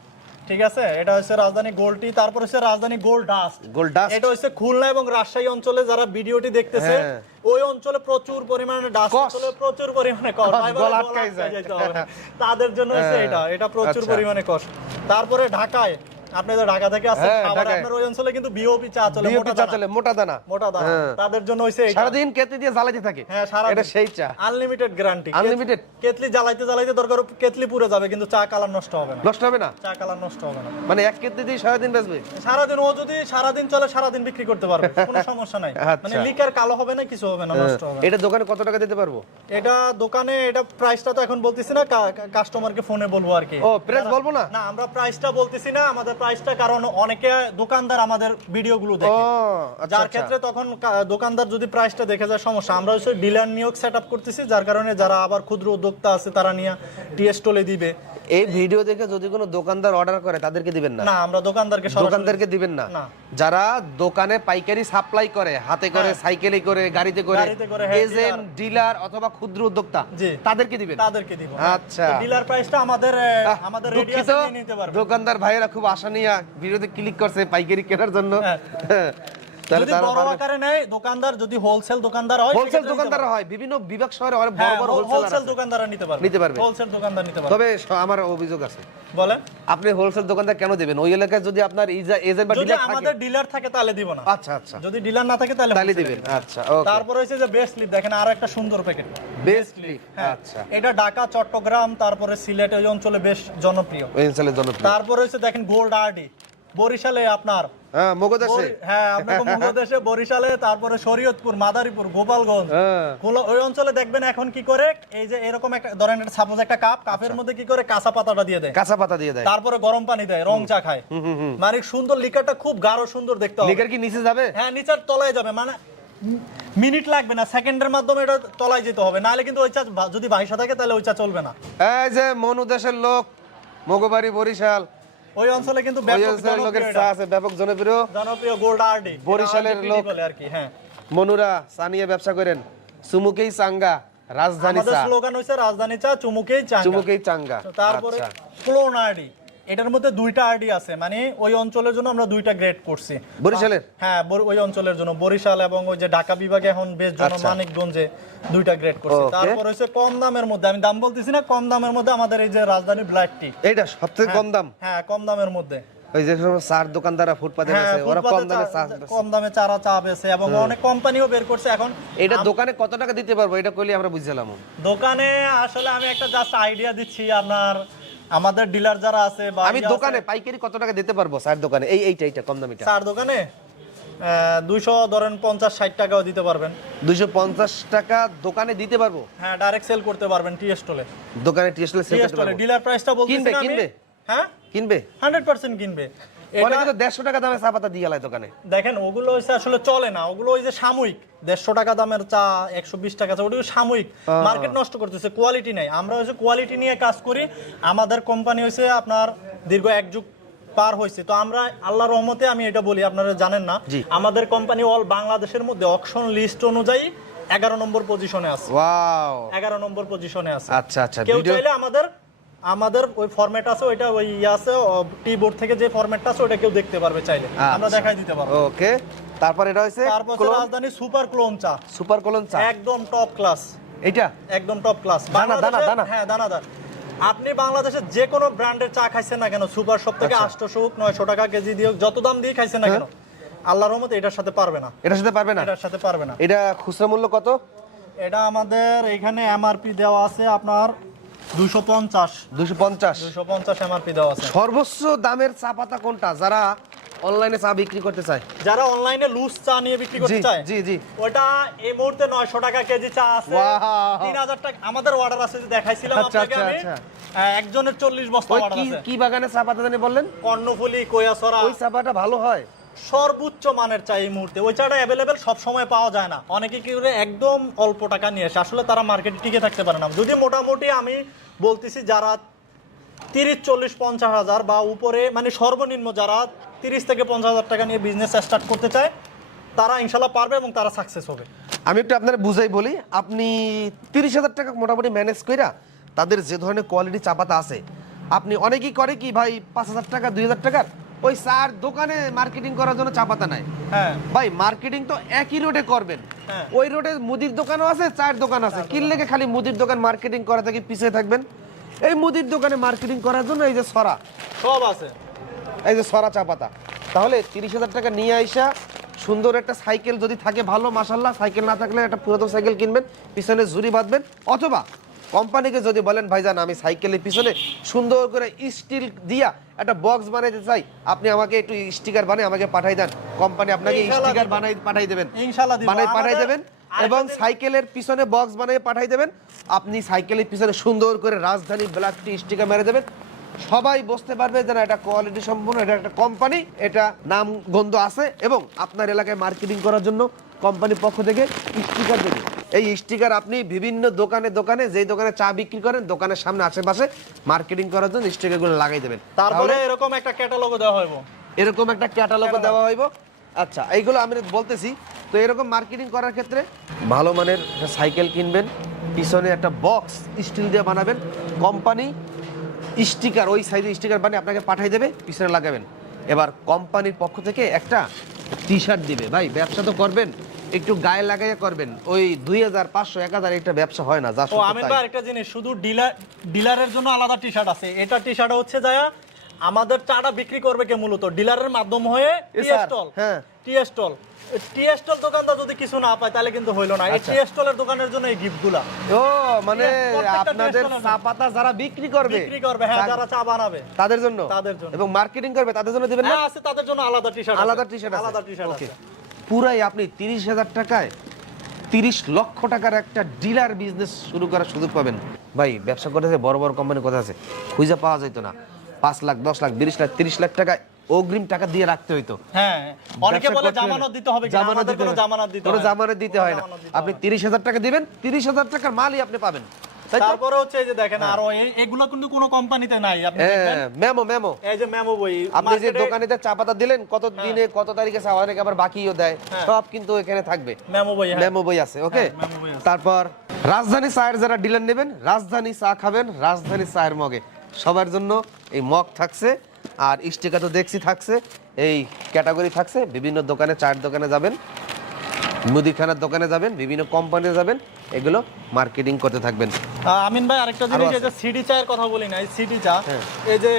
ঠিক আছে, এটা হচ্ছে রাজধানী গোল্ড টি। তারপর হচ্ছে রাজধানী গোল্ড ডাস্ট। গোল্ড ডাস্ট, এটা হচ্ছে খুলনা এবং রাজশাহী অঞ্চলে যারা ভিডিওটি দেখতেছে, হ্যাঁ। ওই অঞ্চলে প্রচুর পরিমাণে ডাস্ট, কস। অঞ্চলে প্রচুর পরিমাণে কস, কস, ভাই বলে গলা গলা আটকায় যায়। যাইতে হবে না। তাদের জন্য হচ্ছে এটা প্রচুর আচ্ছা। পরিমাণে কস। তারপরে ঢাকায়, আপনি তো ঢাকা থেকে আসেন, হ্যাঁ, খাবার ঢাকায়। আপনার ওই অঞ্চলে কিন্তু বিওপি চা চলে, বিওপি মোটা চা দানা। চলে, মোটা দানা, মোটা দানা, হ্যাঁ। তাদের জন্য হইছে এটা। সারাদিন কেটে দিয়ে জ্বালাতে থাকে। হ্যাঁ, সারাদিন। এটা সেই চা, আনলিমিটেড গ্যারান্টি। Unlimited? কেতলি জ্বালাইতে জ্বালাইতে দরকার কেতলি পুড়ে যাবে, কিন্তু চা কালার নষ্ট হবে না। নষ্ট হবে না, চা কালার নষ্ট হবে না। মানে 1 কেজি দিয়ে সারাদিন বেচবে। সারাদিন, ও যদি সারাদিন চলে, সারাদিন বিক্রি করতে পারবে, কোনো সমস্যা নাই। আচ্ছা। মানে লিকার কালো হবে না, কিছু হবে না, নষ্ট হবে না। এটা দোকানে কত টাকা দিতে পারবো? এটা দোকানে, এটা প্রাইসটা তো এখন বলতেছি না, কাস্টমারকে ফোনে বলবো আর কি। ও, প্রাইস বলবো না? না, আমরা প্রাইসটা বলতেছি না, আমাদের প্রাইসটা, কারণ অনেকে দোকানদার আমাদের ভিডিওগুলো ও, দেখে, আচ্ছা, যার আচ্ছা। ক্ষেত্রে তখন দোকানদার যদি প্রাইসটা দেখে যায় সমস্যা। আমরা হচ্ছে ডিলার নিয়োগ সেটআপ করতেছি, যার কারণে যারা আবার ক্ষুদ্র উদ্যোক্তা আছে তারা নিয়ে টি স্টলে দিবে। এই ভিডিও দেখে যদি কোনো দোকানদার অর্ডার করে তাদেরকে দিবেন না? না, আমরা দোকানদারকে সরাসরি, দোকানদারকে দিবেন না। না। যারা দোকানে পাইকারি সাপ্লাই করে, হাতে করে, সাইকেলে করে, গাড়িতে করে, গাড়িতে করে, হ্যাঁ, এজেন্ট, ডিলার অথবা ক্ষুদ্র উদ্যোক্তা, জি। তাদেরকে দিবেন। তাদেরকে দিব। আচ্ছা। ডিলার প্রাইসটা আমাদের দুঃখিত, রেডিয়াসে নিয়ে নিতে পারবে। দোকানদার ভাইয়েরা খুব আশা নিয়ে ভিডিওতে ক্লিক করছে পাইকারি কেনার জন্য। হ্যাঁ। তাহলে যদি তারা বড় আকারে নেয় দোকানদার, যদি হোলসেল দোকানদার হয়, হোলসেল সেক্ষেত্রে দোকানদার নিতে হয়, বিভিন্ন বিভাগ শহরে অনেক পারবে। বড় বড় হ্যাঁ, হোলসেল হোলসেল দোকানদাররা নিতে পারবে। নিতে পারবে। হোলসেল দোকানদার নিতে পারবে। তবে আমার অভিযোগ আছে, বলেন, আপনি হোলসেল দোকানদার কেন দিবেন? ওই এলাকায় যদি আপনার এজেন্ট বা যদি ডিলার থাকে। আমাদের ডিলার থাকে তাহলে দিব না। আচ্ছা আচ্ছা, যদি ডিলার না থাকে তাহলে তাহলে wholesale দিবেন। দিব। আচ্ছা, ওকে। তারপরে হচ্ছে যে বেস্ট লিপ, দেখেন আরো একটা সুন্দর প্যাকেট। বেস্ট লিফ, হ্যাঁ, আচ্ছা, এটা ঢাকা, চট্টগ্রাম, তারপরে সিলেট, ওই অঞ্চলে বেশ জনপ্রিয়। ওই অঞ্চলের জন্য তারপরে হচ্ছে দেখেন গোল্ড আরডি, বরিশালে আপনার হ্যাঁ মগদেশে হ্যাঁ আপনাকে বাংলাদেশে বরিশালে, তারপরে শরীয়তপুর, মাদারীপুর, গোপালগঞ্জ, হ্যাঁ ওই অঞ্চলে দেখবেন এখন কি করে, এই যে এরকম একটা ধরেন একটা সাপোজ একটা কাপের মধ্যে কি করে কাঁচা পাতাটা দিয়ে দেয়, কাঁচা পাতা দিয়ে দেয়, তারপরে গরম পানি দেয়, রং চা খায়। মানে সুন্দর লিকারটা খুব গাঢ় সুন্দর দেখতে হবে। লিকার কি নিচে যাবে? হ্যাঁ নিচের তলায় যাবে, মানে মিনিট লাগবে না, সেকেন্ডের মাধ্যমে এটা তলায় যেতে হবে, নাহলে কিন্তু ওই চা যদি ভাইসা থাকে তাহলে ওই চা চলবে না। এই যে মনু দেশের লোক, মগবাড়ি বরিশাল, ওই অঞ্চলে কিন্তু ওই ব্যাপক অঞ্চলের লোকের চা আছে ব্যাপক জনপ্রিয়। গোল্ড আরডি বরিশালের লোক বলে আর কি। হ্যাঁ মনুরা চা নিয়ে ব্যবসা করেন, চুমুকেই চাঙ্গা, রাজধানী আমাদের চা, স্লোগান হইছে রাজধানী চা চুমুকেই চাঙ্গা। চুমুকেই চাঙ্গা। তারপরে আচ্ছা ক্লোন আরডি, এটার মধ্যে দুইটা আরডি আছে, মানে ওই অঞ্চলের জন্য আমরা দুইটা গ্রেড করছি। বরিশালের? হ্যাঁ ওই অঞ্চলের জন্য, বরিশাল এবং ওই যে ঢাকা বিভাগে এখন বেশ মানিকগঞ্জে দুইটা গ্রেড করছি। Okay. তারপর হচ্ছে কম দামের মধ্যে, আমি দাম বলতেছি না, কম দামের মধ্যে আমাদের এই যে রাজধানী ব্ল্যাক টি, এইটা সবথেকে কম দাম। হ্যাঁ কম দামের মধ্যে। ওই যে সব চার দোকানদাররা ফুটপাতে হ্যাঁ, বেচে, ওরা কম ফুটপাতে দামে চা কম দামে চা বেছে, এবং অনেক কোম্পানিও বের করছে এখন। এটা দোকানে কত টাকা দিতে পারবো এটা কইলে আমরা বুঝলাম। দোকানে আসলে আমি একটা জাস্ট আইডিয়া দিচ্ছি, আপনার আমাদের ডিলার যারা আছে বা আমি দোকানে পাইকারি কত টাকা দিতে পারবো চার দোকানে? এইটা কম দামিটা চার দোকানে 200 ধরেন 50-60 টাকাও দিতে পারবেন। 250 টাকা দোকানে দিতে পারবো? হ্যাঁ ডাইরেক্ট সেল করতে পারবেন টি স্টলে। দোকানে টি স্টলে সেল করতে পারবো? ডিলার প্রাইসটা বলতেছি না আমি। কিনবে? হ্যাঁ কিনবে 100% কিনবে। পরে কিন্তু 150 টাকা দামে চা পাতা দিয়ে আলায় দোকানে। দেখেন ওগুলো হইছে আসলে চলে না, ওগুলো ওই যে সাময়িক 150 টাকা দামের চা, 120 টাকা চা, ওগুলো সাময়িক, মার্কেট নষ্ট করতেছে, কোয়ালিটি নাই। আমরা হইছে কোয়ালিটি নিয়ে কাজ করি। আমাদের কোম্পানি হইছে আপনার দীর্ঘ 1 যুগ পার হইছে, তো আমরা আল্লাহর রহমতে আমি এটা বলি, আপনারা জানেন না, আমাদের কোম্পানি অল বাংলাদেশের মধ্যে অকশন লিস্ট অনুযায়ী 11 নম্বর পজিশনে আছে। ওয়াও 11 নম্বর পজিশনে আছে। আচ্ছা আচ্ছা। কেউ চাইলে আমাদের ওই ফরম্যাট আছে, ওইটা ওই আছে টিবোর্ড থেকে যে ফরম্যাটটা আছে ওটা কেউ দেখতে পারবে চাইলে, আমরা দেখাই দিতে পারবো। ওকে, তারপর এটা হইছে তারপর রাজধানী সুপার ক্লোন চা। সুপার ক্লোন চা একদম টপ ক্লাস, এটা একদম টপ ক্লাস। দানা হ্যাঁ দানাদার। আপনি বাংলাদেশে যে কোনো ব্র্যান্ডের চা খাইছেন না কেন, সুপার শপ থেকে 800 হোক 900 টাকা কেজি দিয়ে যত দাম দিয়ে খাইছেন না কেন, আল্লাহর রহমতে এটার সাথে পারবে না। এটার সাথে পারবে না? এটার সাথে পারবে না। এটা খুচরা মূল্য কত? এটা আমাদের এখানে এমআরপি দেওয়া আছে আপনার 250 এমআরপি দেওয়া আছে। সর্বোচ্চ দামের চা পাতা কোনটা যারা অনলাইনে চা বিক্রি করতে চায়? যারা অনলাইনে লুজ চা নিয়ে বিক্রি করতে চায়, জি জি, ওটা এই মুহূর্তে 900 টাকা কেজি চা আছে। 3000 টাকা আমাদের অর্ডার আছে, যে দেখাইছিলাম আপনাকে আমি। একজনের 40 বস্তা অর্ডার আছে। কি বাগানে চা পাতা জানি বললেন? কর্ণফুলি, কোয়াছড়া। ওই চা পাতা ভালো হয়, সর্বোচ্চ মানের চা এই মুহূর্তে। ওই চাটা অ্যাভেলেবেল সব সময় পাওয়া যায় না, অনেকে কি করে একদম অল্প টাকা নিয়ে আসে, আসলে তারা মার্কেটে টিকে থাকতে পারে না। যদি মোটামুটি আমি বলতেছি যারা 30-40-50 হাজার বা উপরে, মানে সর্বনিম্ন যারা 30 থেকে 50 হাজার টাকা নিয়ে বিজনেস স্টার্ট করতে চায়, তারা ইনশাল্লাহ পারবে এবং তারা সাকসেস হবে। আমি একটু আপনার বুঝাই বলি, আপনি 30,000 টাকা মোটামুটি ম্যানেজ কইরা তাদের যে ধরনের কোয়ালিটি চা পাতা আছে, আপনি অনেকেই করে কি ভাই 5,000 টাকা 2,000 টাকার ওই চার দোকানে মার্কেটিং করার জন্য চা পাতা নাই। হ্যাঁ ভাই মার্কেটিং তো একই রোডে করবেন, ওই রোডে মুদির দোকানও আছে, চার দোকান আছে, কিনলে খালি মুদির দোকান মার্কেটিং করা থেকে পিছিয়ে থাকবেন। এই মুদির দোকানে মার্কেটিং করার জন্য এই যে সরা সব আছে, এই যে সরা চা পাতা, তাহলে 30,000 টাকা নিয়ে আইসা সুন্দর একটা সাইকেল যদি থাকে ভালো, মাশাল্লাহ, সাইকেল না থাকলে একটা পুরাতন সাইকেল কিনবেন, পিছনে ঝুড়ি বাঁধবেন, অথবা কোম্পানিকে যদি বলেন ভাইজান আমি সাইকেলের পিছনে সুন্দর করে স্টিল দিয়া একটা বক্স বানাইতে চাই, আপনি আমাকে একটু স্টিকার বানিয়ে আমাকে পাঠাই দেন, কোম্পানি আপনাকে স্টিকার বানাই পাঠাই দেবেন, ইনশাআল্লাহ দিব, বানাই পাঠাই দেবেন। এবং সাইকেলের পিছনে বক্স বানিয়ে পাঠাই দেবেন, আপনি সাইকেলের পিছনে সুন্দর করে রাজধানী ব্ল্যাক টি স্টিকার মেরে দেবেন, সবাই বুঝতে পারবে যে না এটা কোয়ালিটি সম্পূর্ণ, এটা একটা কোম্পানি, এটা নাম গন্ধ আছে, এবং আপনার এলাকায় মার্কেটিং করার জন্য কোম্পানির পক্ষ থেকে স্টিকার দেবে। এই স্টিকার আপনি বিভিন্ন দোকানে যেই দোকানে চা বিক্রি করেন দোকানের সামনে আশেপাশে মার্কেটিং করার জন্য স্টিকারগুলো লাগাই দেবেন। তারপরে এরকম একটা ক্যাটালগও দেওয়া হইব, এরকম একটা ক্যাটালগও দেওয়া হইব। আচ্ছা, এইগুলো আমি বলতেছি। তো এরকম মার্কেটিং করার ক্ষেত্রে ভালো মানের একটা সাইকেল কিনবেন, পিছনে একটা বক্স স্টিল দিয়ে বানাবেন, কোম্পানি স্টিকার ওই সাইজে স্টিকার বানিয়ে আপনাকে পাঠিয়ে দেবে, পিছনে লাগাবেন। এবার কোম্পানির পক্ষ থেকে একটা টি শার্ট দিবে। ভাই ব্যবসা তো করবেন, একটু গায়ে লাগাইয়া করবেন, ওই 2,500-1,000 একটা ব্যবসা হয় না। ও আমি তো আরেকটা জিনিস, শুধু ডিলারের জন্য আলাদা টি শার্ট আছে, এটা টি শার্ট হচ্ছে যায় আমাদের চাটা বিক্রি করবে কে মূলত ডিলারের মাধ্যম হয়ে টি স্যার, স্টল। হ্যাঁ। টি স্টল দোকানদার যদি কিছু না পায় তাহলে কিন্তু হইলো না। এই টি স্টলের দোকানের জন্য এই গিফটগুলা ও মানে প্রত্যেকটা আপনাদের টেস্ট চা পাতা যারা বিক্রি করবে হ্যাঁ, যারা চা বানাবে তাদের জন্য তাদের জন্য। এবং মার্কেটিং করবে তাদের জন্য দিবেন না? হ্যাঁ আছে, তাদের জন্য আলাদা টি শার্ট, আলাদা টি-শার্ট আছে। আলাদা টি শার্ট ওকে। আছে। পুরাই আপনি 30,000 টাকায় 30 লক্ষ টাকার একটা ডিলার বিজনেস শুরু করার সুযোগ পাবেন। ভাই ব্যবসা করতেছে বড় বড় কোম্পানি কথা আছে, খুঁজে পাওয়া যেত না। 5 লাখ 10 লাখ 20 লাখ 30 লাখ টাকা অগ্রিম টাকা দিয়ে রাখতে হইতো। হ্যাঁ, অনেকে ব্যবসা বলে করতে জামানত দিতে হবে, কিন্তু জামানত আমাদের দিতে কোনো হয়। জামানত দিতে কোনো হয় না। জামানত দিতে হয় না। জামানত দিতে আপনি হয় না। 30,000 টাকা দিবেন, 30,000 টাকার মালই আপনি পাবেন। তাই তো? তারপরে হচ্ছে এই যে দেখেন আরো এগুলো কিন্তু কোনো কোম্পানিতে নাই। আপনি দেখবেন হ্যাঁ, মেমো মেমো। এই যে মেমো বই আপনি যে মার্কেটে দোকানেতে চা পাতা দিলেন কত দিনে কত তারিখে চা অনেকে আবার বাকিও দেয়, হ্যাঁ। সব কিন্তু এখানে থাকবে। মেমো বই, হ্যাঁ। মেমো বই আছে, ওকে। হ্যাঁ, মেমো বই আছে। তারপর রাজধানী চায়ের যারা ডিলার নেবেন, রাজধানী চা খাবেন রাজধানী চায়ের মগে, সবার জন্য এই মগ থাকছে। আর স্টিকার তো দেখছি থাকছে, এই ক্যাটাগরি থাকছে। বিভিন্ন দোকানে, চায়ের দোকানে যাবেন, মুদিখানার দোকানে যাবেন, বিভিন্ন কোম্পানিতে যাবেন, এগুলো মার্কেটিং করতে থাকবেন। আমিন ভাই আরেকটা জিনিস, আরো আছে। এই যে সিডি চায়ের কথা বলি না, এই সিডি চা হ্যাঁ। এই যে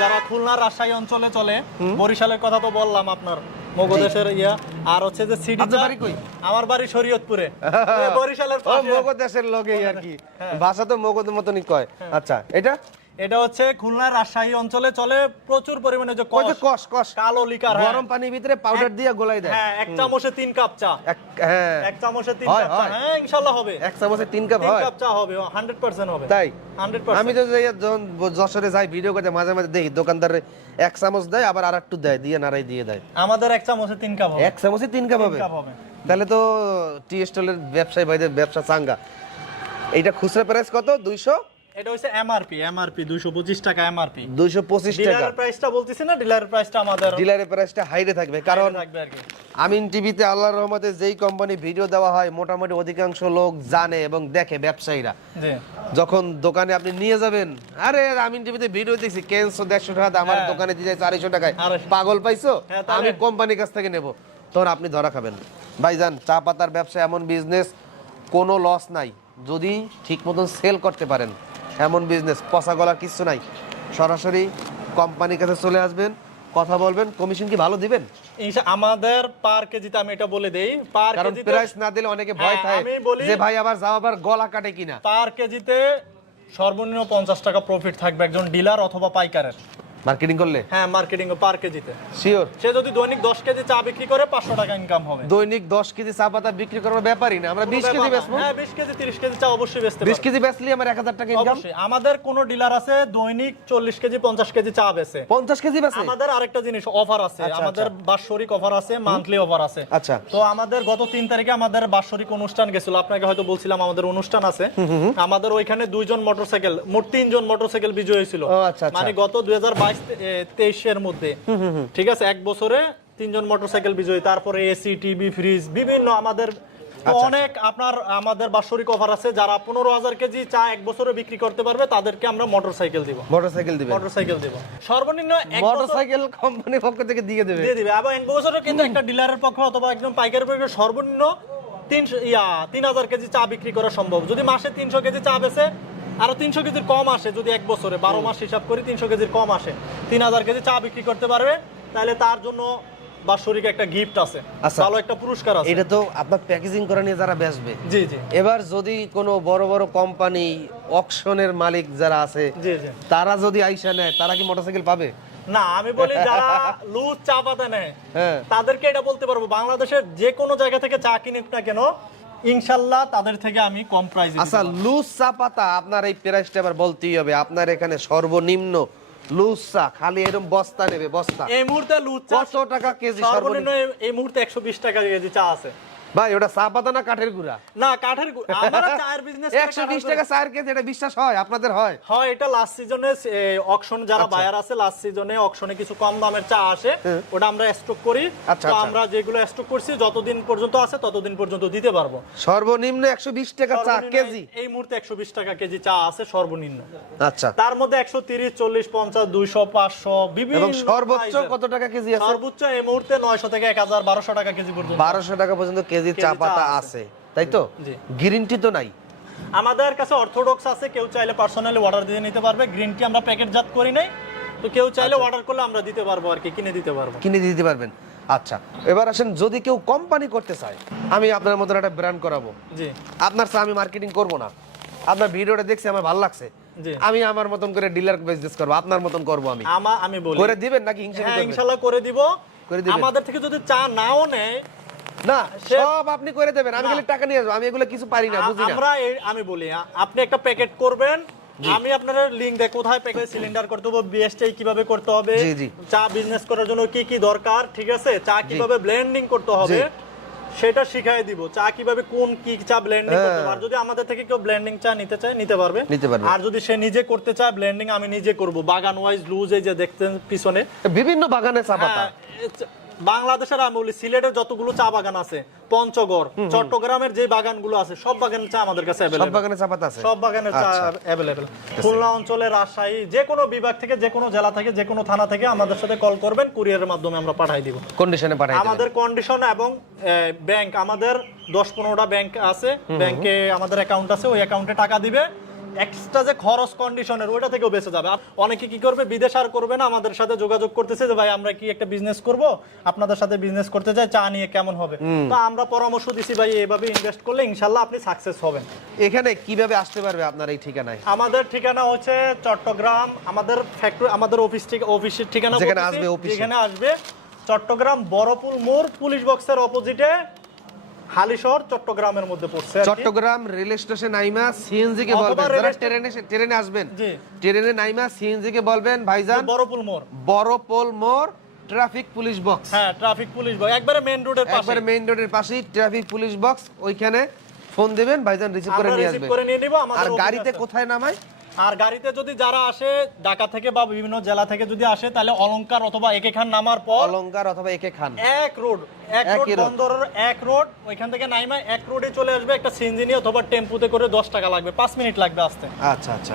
যারা খুলনা রাজশাহী অঞ্চলে চলে, বরিশালের কথা তো বললাম আপনার মগদেশের ইয়া, আর হচ্ছে যে সিডি আপনার চা। বাড়ি কই? আমার বাড়ি শরীয়তপুরে, এই বরিশালের ও পাশে। মগধ দেশের লগেই আর কি, ভাষা তো মগধের মতনই কয়। আচ্ছা, এটা এটা হচ্ছে খুলনা রাজশাহী অঞ্চলে চলে প্রচুর পরিমাণে, যে ওই যে কষ কষ কালো লিকার, হ্যাঁ। গরম পানির ভিতরে পাউডার দিয়ে গোলাই দেয়। হ্যাঁ, এক চামচে 3 কাপ চা, হ্যাঁ, এক চামচে 3 হয়, কাপ চা, হয়। হ্যাঁ ইনশাআল্লাহ হবে। এক চামচে 3 কাপ 3 হয়। কাপ চা হবে, 100% হবে। তাই 100%। আমি তো যখন যশোরে যাই ভিডিও করতে, মাঝে মাঝে দেখি দোকানদারে 1 চামচ দেয়, আবার আর একটু দেয়, দিয়ে নাড়াই দিয়ে দেয়। আমাদের এক চামচে 3 কাপ হবে। 1 চামচে 3 কাপ হবে। 3 কাপ হবে। তাহলে তো টি স্টলের ব্যবসায়ী ভাইদের ব্যবসা চাঙ্গা। এইটা খুচরা প্রাইস কত? 200? এটা হচ্ছে এমআরপি 225 টাকা এমআরপি। 225 টাকা। ডিলারের প্রাইসটা বলতেছি না, ডিলারের প্রাইসটা আমাদের ডিলারের প্রাইসটা হাইরে থাকবে, কারণ থাকবে আর কি। আমিন টিভিতে আল্লাহর রহমতে যেই কোম্পানি ভিডিও দেওয়া হয় মোটামুটি অধিকাংশ লোক জানে এবং দেখে, ব্যবসায়ীরা। জি, যখন দোকানে আপনি নিয়ে যাবেন, আরে আমিন টিভিতে ভিডিও দেখছি, কেনছো 150 টাকা দাম, আমার হ্যাঁ। দোকানে দিয়ে যায় 400 টাকায়, 400 পাগল পাইছো, হ্যাঁ, তাহলে- আমি কোম্পানির কাছ থেকে নেব, তখন আপনি ধরা খাবেন। ভাইজান, চা পাতার ব্যবসা এমন বিজনেস, কোনো লস নাই যদি ঠিক মতন সেল করতে পারেন। এমন বিজনেস, পচা গলার কিছু নাই। সরাসরি কোম্পানির কাছে চলে আসবেন, কথা বলবেন, কমিশন কি ভালো দিবেন? আমাদের পার কেজিতে আমি এটা বলে দেই, পার কারণ কেজিতে প্রাইস না দিলে অনেকে ভয় হ্যাঁ, থাকে আমি বলি- যে ভাই আবার যাও আবার গলা কাটে কিনা। পার কেজিতে সর্বনিম্ন 50 টাকা প্রফিট থাকবে একজন ডিলার অথবা পাইকারের। মার্কেটিং করলে হ্যাঁ, মার্কেটিং পার কেজিতে। শিওর সে যদি দৈনিক 10 কেজি চা বিক্রি করে 500 টাকা ইনকাম হবে। দৈনিক 10 কেজি চা পাতা বিক্রি করার ব্যাপারই না, আমরা 20 কেজি বেচবো। হ্যাঁ, 20 কেজি 30 কেজি চা অবশ্যই বেচতে 20 পারবে। কেজি বেচলে আমার 1000 টাকা ইনকাম। অবশ্যই আমাদের কোন ডিলার আছে দৈনিক 40 কেজি 50 কেজি চা বেচে। 50 কেজি বেচে? আমাদের আরেকটা জিনিস অফার আছে, আচ্ছা, আমাদের বাৎসরিক অফার আছে, মান্থলি অফার আছে। আচ্ছা। তো আমাদের গত 3 তারিখে আমাদের বাৎসরিক অনুষ্ঠান গেছিল, আপনাকে হয়তো বলছিলাম আমাদের অনুষ্ঠান আছে। আমাদের ওইখানে 2 জন মোটরসাইকেল, মোট 3 জন মোটরসাইকেল বিজয়ী ছিল। ও আচ্ছা, আচ্ছা। মানে গত 2022-23 এর মধ্যে, ঠিক আছে, এক বছরে 3 জন মোটরসাইকেল বিজয়ী। তারপরে এসি, টিভি, ফ্রিজ, বিভিন্ন আমাদের তো অনেক আপনার আমাদের বাৎসরিক অফার আছে। যারা 15,000 কেজি চা এক বছরে বিক্রি করতে পারবে তাদেরকে আমরা মোটরসাইকেল দিব। মোটরসাইকেল দিবেন? মোটরসাইকেল দিব সর্বনিম্ন এক বছর মোটরসাইকেল কোম্পানির পক্ষ থেকে দিয়ে দেবে? দিয়ে দিবে। এবং এক বছরে কিন্তু একটা ডিলারের পক্ষে অথবা একজন পাইকারের পক্ষে সর্বনিম্ন 3,000 কেজি চা বিক্রি করা সম্ভব। যদি মাসে 300 কেজি চা বেচে, আরো 300 কেজির কম আসে, যদি এক বছরে 12 মাস হিসাব করি 300 কেজির কম আসে, 3,000 কেজি চা বিক্রি করতে পারবে, তাহলে তার জন্য বাৎসরিক একটা গিফট আছে, আচ্ছা। ভালো একটা পুরস্কার আছে। এটা তো আপনার প্যাকেজিং করা নিয়ে যারা বেচবে। জি জি এবার যদি কোনো বড় বড় কোম্পানি, অকশনের মালিক যারা আছে, জি জি তারা যদি আইসা নেয়, তারা কি মোটরসাইকেল পাবে? না, আমি বলি যারা লুজ চা পাতা নেয় হ্যাঁ। তাদেরকে এটা বলতে পারবো, বাংলাদেশের যে কোনো জায়গা থেকে চা কিনুক না কেন, ইনশাল্লাহ তাদের থেকে আমি কম প্রাইসে আচ্ছা, লুজ চা পাতা আপনার এই প্রাইসটা আবার বলতেই হবে। আপনার এখানে সর্বনিম্ন লুজ চা খালি এরকম বস্তা নেবে, বস্তা এই মুহূর্তে লুজ চা কত টাকা কেজি সর্বনিম্ন এই মুহূর্তে 120 টাকা কেজি চা আছে। ভাই ওটা চা পাতা না কাঠের গুঁড়া? না, কাঠের আমরা চায়ের বিজনেস 120 টাকা চায়ের কেজি, এটা বিশ্বাস হয় আপনাদের? হয় হয়। এটা লাস্ট সিজনে অকশন যারা বায়ার আছে, লাস্ট সিজনে অকশনে কিছু কম দামের চা আসে, ওটা আমরা স্টক করি। আচ্ছা, তো আচ্ছা। আমরা যেগুলো স্টক করছি যতদিন পর্যন্ত আছে ততদিন পর্যন্ত দিতে পারবো। সর্বনিম্ন 120 টাকা চা সর্বনিম্ন কেজি? এই মুহূর্তে 120 টাকা কেজি চা আছে সর্বনিম্ন। আচ্ছা। তার মধ্যে 130, 40, 50, 200, 500 বিভিন্ন। এবং সর্বোচ্চ price-এর। কত টাকা কেজি আছে? সর্বোচ্চ এই মুহূর্তে 900 থেকে 1000, 1200 টাকা কেজি পর্যন্ত। 1200 টাকা পর্যন্ত কেজি চা চা পাতা আছে, তাই তো? জি। গ্যারান্টি তো নাই? আমাদের কাছে অর্থোডক্স আছে, কেউ চাইলে পার্সোনালি অর্ডার দিয়ে নিতে পারবে। গ্রিন টি আমরা প্যাকেটজাত করি নাই, তো কেউ চাইলে অর্ডার করলে আমরা দিতে পারবো আর কি, কিনে দিতে পারবো। কিনে দিতে পারবেন। আচ্ছা, এবার আসেন, যদি কেউ কোম্পানি করতে চায়, আমি আপনার মতন একটা ব্র্যান্ড করাবো, জি আপনার চা আমি মার্কেটিং করব না, আপনার ভিডিওটা দেখছি আমার ভালো লাগছে, জি আমি আমার মতন করে ডিলার বিজনেস করব, আপনার মতন করব, আমি বলি করে দিবেন নাকি? হ্যাঁ ইনশাআল্লাহ করে দিব। করে দিবেন। আমাদের থেকে যদি চা নাও নেয় না, সব আপনি করে দেবেন, আমি খালি টাকা নিয়ে আসবো, আমি এগুলো কিছু পারি না, বুঝি না। আমি বলি আপনি একটা প্যাকেট করবেন, আমি আপনার লিংক দেখ কোথায় প্যাকেট সিলিন্ডার করতে হবে, বিএসটি কিভাবে করতে হবে, জি, জি। চা বিজনেস করার জন্য কি কি দরকার, ঠিক আছে, চা কিভাবে ব্লেন্ডিং করতে হবে সেটা শিখাই দিব, চা কিভাবে কোন কি চা ব্লেন্ডিং করতে হবে। আর যদি আমাদের থেকে কেউ ব্লেন্ডিং চা নিতে চায় নিতে পারবে। আর যদি সে নিজে করতে চায় ব্লেন্ডিং, আমি নিজে করব, বাগান ওয়াইজ লুজ, এই যে দেখতেন পিছনে বিভিন্ন বাগানে চা পাতা। বাংলাদেশের আমি বলি সিলেটের যতগুলো চা বাগান আছে, পঞ্চগড়, চট্টগ্রামের যে বাগানগুলো আছে, সব বাগানের চা আমাদের কাছে সব অ্যাভেলেবল, বাগানে চা পাতা আছে, সব বাগানের চা অ্যাভেলেবল। খুলনা অঞ্চলে, রাজশাহী, যে কোনো বিভাগ থেকে, যে কোনো জেলা থেকে, যে কোনো থানা থেকে আমাদের সাথে কল করবেন, কুরিয়ারের মাধ্যমে আমরা পাঠাই দিব, কন্ডিশনে পাঠাই দিবেন। আমাদের কন্ডিশন এবং ব্যাংক, আমাদের 10-15টা ব্যাংক আছে, ব্যাংকে আমাদের অ্যাকাউন্ট আছে, ওই অ্যাকাউন্টে টাকা দিবে, এক্সট্রা যে খরচ কন্ডিশনের ওইটা থেকেও বেঁচে যাবে। অনেকে কি করবে, বিদেশ আর করবে না, আমাদের সাথে যোগাযোগ করতেছে যে ভাই আমরা কি একটা বিজনেস করব, আপনাদের সাথে বিজনেস করতে চাই, চা নিয়ে কেমন হবে। তো আমরা পরামর্শ দিছি ভাই এইভাবে ইনভেস্ট করলে ইনশাআল্লাহ আপনি সাকসেস হবেন। এখানে কিভাবে আসতে পারবে আপনার এই ঠিকানায়? আমাদের ঠিকানা হচ্ছে চট্টগ্রাম, আমাদের ফ্যাক্টরি, আমাদের অফিসের ঠিকানা যেখানে আসবে, অফিসে যেখানে আসবে চট্টগ্রাম বড়পুল মোড়, পুলিশ বক্সের অপোজিটে, হালিশহর, চট্টগ্রামের মধ্যে পড়ছে। চট্টগ্রাম রেল স্টেশন নাইমা সিএনজি কে বলবেন, যারা ট্রেনে আসবেন, ট্রেনে নাইমা সিএনজি কে বলবেন ভাইজান বড়পুল মোড়, বড়পোল মোড়, ট্রাফিক পুলিশ বক্স। হ্যাঁ ট্রাফিক পুলিশ বক্স, একবারে মেইন রোডের পাশে, একবারে মেইন রোডের পাশেই ট্রাফিক পুলিশ বক্স, ওইখানে ফোন দিবেন, ভাইজান রিসিভ করে নিয়ে আসবেন। আর গাড়িতে কোথায় নামায়? আর গাড়িতে যদি যারা আসে ঢাকা থেকে বা বিভিন্ন জেলা থেকে যদি আসে, তাহলে অলংকার অথবা একে খান নামার পর, অলংকার অথবা একে খান, এক রোড বন্দরের এক রোড, ওইখান থেকে নাইমা এক রোডে চলে আসবে, একটা সিএনজি নিয়ে অথবা টেম্পুতে করে 10 টাকা লাগবে, 5 মিনিট লাগবে আসতে। আচ্ছা আচ্ছা।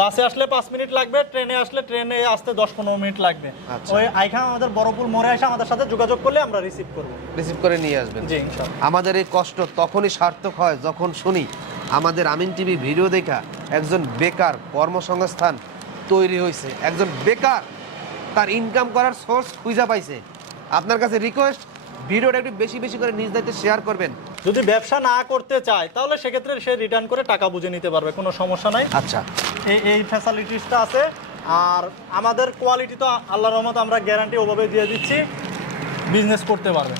বাসে আসলে 5 মিনিট লাগবে, ট্রেনে আসলে ট্রেনে আসতে 10-15 মিনিট লাগবে। ওই আইখান আমাদের বড়পুর মোড়ে এসে আমাদের সাথে যোগাযোগ করলে আমরা রিসিভ করব, রিসিভ করে নিয়ে আসবেন। জি ইনশাআল্লাহ। আমাদের এই কষ্ট তখনই সার্থক হয় যখন শুনি আমাদের আমিন টিভি ভিডিও দেখা একজন বেকার কর্মসংস্থান তৈরি হয়েছে, একজন বেকার তার ইনকাম করার সোর্স খুঁজে পাইছে। আপনার কাছে রিকোয়েস্ট, ভিডিওটা একটু বেশি বেশি করে নিজ দায়িত্বে শেয়ার করবেন। যদি ব্যবসা না করতে চায় তাহলে সেক্ষেত্রে সে রিটার্ন করে টাকা বুঝে নিতে পারবে, কোনো সমস্যা নাই। আচ্ছা, এই ফ্যাসিলিটিসটা আছে। আর আমাদের কোয়ালিটি তো আল্লাহর রহমত আমরা গ্যারান্টি ওভাবে দিয়ে দিচ্ছি, বিজনেস করতে পারবে।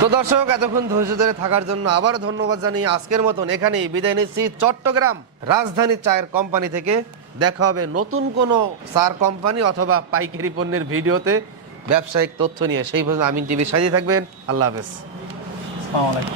তো দর্শক, এতক্ষণ ধৈর্য ধরে থাকার জন্য আবার ধন্যবাদ জানিয়ে আজকের মতন এখানেই বিদায় নিচ্ছি চট্টগ্রাম রাজধানী চায়ের কোম্পানি থেকে। দেখা হবে নতুন কোনো চার কোম্পানি অথবা পাইকারি পণ্যের ভিডিওতে ব্যবসায়িক তথ্য নিয়ে। সেই পর্যন্ত আমিন টিভি সাজিয়ে থাকবেন। আল্লাহ হাফেজ। আসসালামু আলাইকুম।